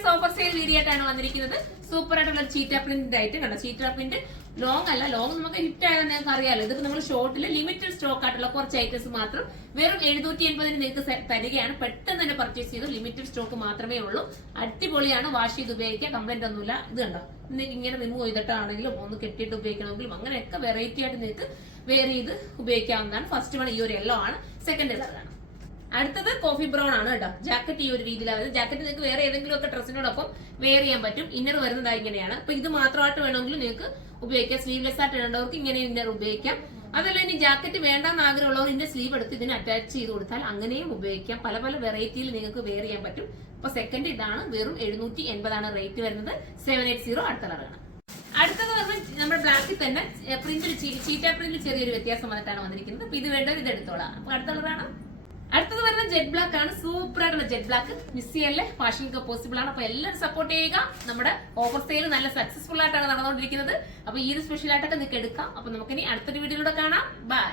Limited offer sale video ആയിട്ടാണ് വന്നിരിക്കുന്നത്. Super ആയിട്ടുള്ള ചീറ്റ പ്രിന്റ് ആയിട്ട് കണ്ടോ. ചീറ്റ പ്രിന്റ് ലോങ് അല്ല, ലോങ് നമുക്ക് ഹിറ്റ് ആയതെന്ന് നിങ്ങൾക്ക് അറിയാലോ. ഇത് നമ്മൾ ഷോർട്ടിൽ ലിമിറ്റഡ് സ്റ്റോക്ക് ആയിട്ടുള്ള കുറച്ച് ഐറ്റംസ് മാത്രം വെറും 780 നിങ്ങൾക്ക് തരികയാണ്. പെട്ടെന്ന് തന്നെ പർച്ചേസ് ചെയ്തു. ലിമിറ്റഡ് സ്റ്റോക്ക് മാത്രമേ ഉള്ളൂ. അടിപൊളിയാണ്. വാഷ് ചെയ്ത് ഉപയോഗിക്കാം, കംപ്ലൈന്റ് ഒന്നുമില്ല. ഇത് കണ്ടോ, ഇങ്ങനെ റിമൂവ് ചെയ്തിട്ടാണെങ്കിലും ഒന്ന് കെട്ടിയിട്ട് ഉപയോഗിക്കണമെങ്കിലും അങ്ങനെയൊക്കെ വെറൈറ്റി ആയിട്ട് നിങ്ങൾക്ക് വെയർ ചെയ്ത് ഉപയോഗിക്കാവുന്നതാണ്. ഫസ്റ്റ് വൺ ഈ ഒരു യെല്ലോ ആണ്, സെക്കൻഡ് കളറാണ്. അടുത്തത് കോഫി ബ്രൗൺ ആണ് കേട്ടോ. ജാക്കറ്റ് ഈ ഒരു രീതിയിലാണ്. ജാക്കറ്റ് നിങ്ങൾക്ക് വേറെ ഏതെങ്കിലും ഒക്കെ ഡ്രസ്സിനോടൊപ്പം വെയർ ചെയ്യാൻ പറ്റും. ഇന്നർ വരുന്നത് ഇങ്ങനെയാണ്. അപ്പൊ ഇത് മാത്രമായിട്ട് വേണമെങ്കിൽ നിങ്ങൾക്ക് ഉപയോഗിക്കാം. സ്ലീവ്ലെസ് ആയിട്ട് ഇടേണ്ടവർക്ക് ഇങ്ങനെ ഇന്നർ ഉപയോഗിക്കാം. അതല്ല ഇനി ജാക്കറ്റ് വേണ്ടെന്ന് ആഗ്രഹമുള്ളവർ ഇതിന്റെ സ്ലീവ് എടുത്ത് ഇതിന് അറ്റാച്ച് ചെയ്ത് കൊടുത്താൽ അങ്ങനെയും ഉപയോഗിക്കാം. പല പല വെറൈറ്റിയിൽ നിങ്ങൾക്ക് വെയർ ചെയ്യാൻ പറ്റും. അപ്പൊ സെക്കൻഡ് ഇതാണ്. വെറും 780 ആണ് റേറ്റ് വരുന്നത്. 780 അടുത്ത കളറാണ്. അടുത്തത് നമ്മുടെ ബ്ലാക്കിൽ തന്നെ പ്രിന്റിൽ ചീറ്റ പ്രിന്റിൽ ചെറിയൊരു വ്യത്യാസം വന്നിട്ടാണ് വന്നിരിക്കുന്നത്. അപ്പൊ ഇത് വേണ്ടവർ ഇത് എടുത്തോളാം. അപ്പൊ അടുത്ത കളറാണ്. അടുത്തത് വരുന്ന ജെറ്റ് ബ്ലാക്ക് ആണ്. സൂപ്പർ ആയിട്ടുള്ള ജെറ്റ് ബ്ലാക്ക്. മിസ് ചെയ്യല്ലേ, വാഷിംഗ് ഒക്കെ പോസിബിൾ ആണ്. അപ്പൊ എല്ലാവരും സപ്പോർട്ട് ചെയ്യുക. നമ്മുടെ ഓഫർ സെയിൽ നല്ല സക്സസ്ഫുൾ ആയിട്ടാണ് നടന്നുകൊണ്ടിരിക്കുന്നത്. അപ്പൊ ഈ ഒരു സ്പെഷ്യൽ ആയിട്ടൊക്കെ നിങ്ങൾക്ക് എടുക്കാം. അപ്പൊ നമുക്കിനി അടുത്തൊരു വീഡിയോയിലൂടെ കാണാം. ബൈ.